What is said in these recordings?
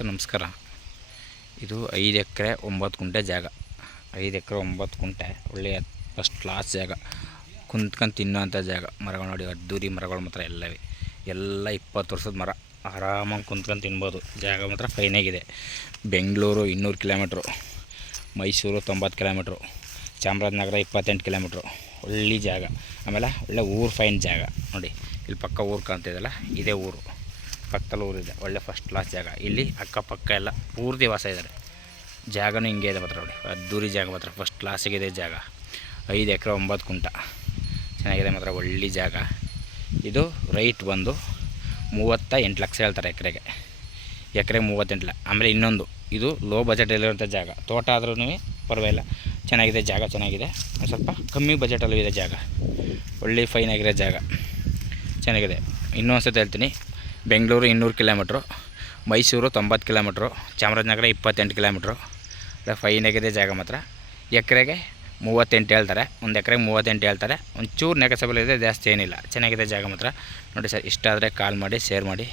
Sir ನಮಸ್ಕಾರ. ಇದು 5 ಎಕರೆ 9 ಗುಂಟೆ ಜಾಗ. 5 ಎಕರೆ 9 ಗುಂಟೆ ಒಳ್ಳೆಯ ಫಸ್ಟ್ ಕ್ಲಾಸ್ ಜಾಗ. ಕುಂತ್ಕೊಂಡು ತಿನ್ನೋಂಥ ಜಾಗ. ಮರಗಳು ನೋಡಿ, ಅದ್ದೂರಿ ಮರಗಳು ಮಾತ್ರ ಎಲ್ಲವೇ. ಎಲ್ಲ 20 ವರ್ಷದ ಮರ. ಆರಾಮಾಗಿ ಕುಂತ್ಕೊಂಡು ತಿನ್ಬೋದು. ಜಾಗ ಮಾತ್ರ ಫೈನಾಗಿದೆ. Bengaluru 200 kilometre, Mysuru 90 kilometre, Chamarajanagar 28 kilometre. ಒಳ್ಳೆ ಜಾಗ. ಆಮೇಲೆ ಒಳ್ಳೆ ಊರು ಫೈನ್ ಜಾಗ ನೋಡಿ. ಇಲ್ಲಿ ಪಕ್ಕ ಊರು ಕಾಣ್ತಿದ್ದಲ್ಲ, ಇದೇ ಊರು. ಪಕ್ಕದಲ್ಲಿ ಊರಿದೆ. ಒಳ್ಳೆ ಫಸ್ಟ್ ಕ್ಲಾಸ್ ಜಾಗ. ಇಲ್ಲಿ ಅಕ್ಕಪಕ್ಕ ಎಲ್ಲ ಪೂರ್ತಿ ವಾಸ ಇದ್ದಾರೆ. ಜಾಗನೂ ಹಿಂಗೆ ಇದೆ ಮಾತ್ರ ನೋಡಿ. ಅದ್ದೂರಿ ಜಾಗ ಮಾತ್ರ ಫಸ್ಟ್ ಕ್ಲಾಸಿಗಿದೆ ಜಾಗ. 5 ಎಕರೆ 9 ಗುಂಟ ಚೆನ್ನಾಗಿದೆ ಮಾತ್ರ. ಒಳ್ಳೆ ಜಾಗ. ಇದು ರೈಟ್ ಬಂದು 38 ಲಕ್ಷ ಹೇಳ್ತಾರೆ ಎಕರೆಗೆ. 38 ಲಕ್ಷ. ಆಮೇಲೆ ಇನ್ನೊಂದು, ಇದು ಲೋ ಬಜೆಟಲ್ಲಿರುವಂಥ ಜಾಗ. ತೋಟ ಆದ್ರೂ ಪರವಾಗಿಲ್ಲ, ಚೆನ್ನಾಗಿದೆ ಜಾಗ. ಚೆನ್ನಾಗಿದೆ. ಒಂದು ಸ್ವಲ್ಪ ಕಮ್ಮಿ ಬಜೆಟಲ್ಲೂ ಇದೆ ಜಾಗ. ಒಳ್ಳೆ ಫೈನಾಗಿರೋ ಜಾಗ ಚೆನ್ನಾಗಿದೆ. ಇನ್ನೊಂದು ಸತಿ ಹೇಳ್ತೀನಿ, Bengaluru 200 kilometre, Mysuru 90 kilometre, Chamarajanagar 28 kilometre. ಫೈನಾಗಿದೆ ಜಾಗ ಮಾತ್ರ. ಎಕರೆಗೆ 38 ಹೇಳ್ತಾರೆ. ಒಂದು ಎಕರೆಗೆ 38 ಹೇಳ್ತಾರೆ. ಒಂಚೂರು ನೆಗೆಸಬಲ್ ಇದೆ, ಜಾಸ್ತಿ ಏನಿಲ್ಲ. ಚೆನ್ನಾಗಿದೆ ಜಾಗ ಮಾತ್ರ ನೋಡಿ ಸರ್. ಇಷ್ಟ ಆದರೆ ಕಾಲ್ ಮಾಡಿ, ಶೇರ್ ಮಾಡಿ.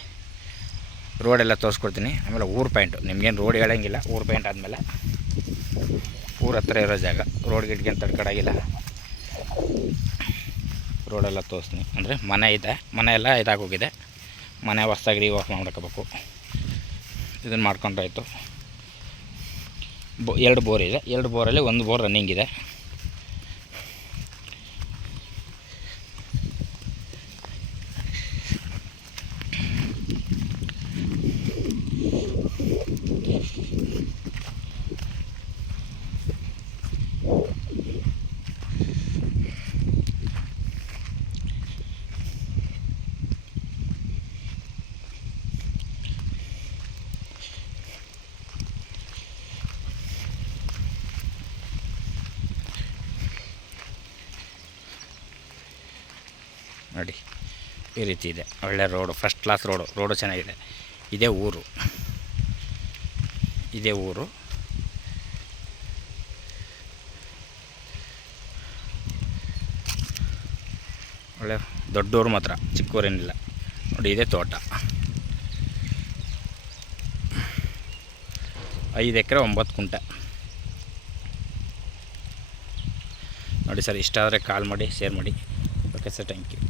ರೋಡೆಲ್ಲ ತೋರಿಸ್ಕೊಡ್ತೀನಿ. ಆಮೇಲೆ ಊರು ಪಾಯಿಂಟು, ನಿಮಗೇನು ರೋಡ್ ಹೇಳೋಂಗಿಲ್ಲ. ಊರು ಪಾಯಿಂಟ್ ಆದಮೇಲೆ ಊರ ಹತ್ರ ಇರೋ ಜಾಗ. ರೋಡ್ ಗಿಟ್ಗೇನು ತಡ್ಕೊಳಾಗಿಲ್ಲ. ರೋಡೆಲ್ಲ ತೋರಿಸ್ತೀನಿ. ಅಂದರೆ ಮನೆ ಇದೆ, ಮನೆ ಎಲ್ಲ ಇದಾಗೋಗಿದೆ. ಮನೆ ಹೊಸ್ದಾಗಿ ರೀವಾಕ್ ಮಾಡ್ಕೋಬೇಕು. ಇದನ್ನು ಮಾಡ್ಕೊಂಡ್ರಾಯ್ತು. 2 ಬೋರ್ ಇದೆ. 2 ಬೋರಲ್ಲಿ 1 ಬೋರ್ ರನ್ನಿಂಗ್ ಇದೆ. ನೋಡಿ, ಈ ರೀತಿ ಇದೆ. ಒಳ್ಳೆ ರೋಡು, ಫಸ್ಟ್ ಕ್ಲಾಸ್ ರೋಡು ಚೆನ್ನಾಗಿದೆ. ಇದೇ ಊರು. ಒಳ್ಳೆ ದೊಡ್ಡೂರು ಮಾತ್ರ, ಚಿಕ್ಕೂರೇನಿಲ್ಲ ನೋಡಿ. ಇದೇ ತೋಟ. 5 ಎಕರೆ 9 ಗುಂಟೆ ನೋಡಿ ಸರ್. ಇಷ್ಟ ಆದರೆ ಕಾಲ್ ಮಾಡಿ, ಶೇರ್ ಮಾಡಿ. Okay sir, thank you.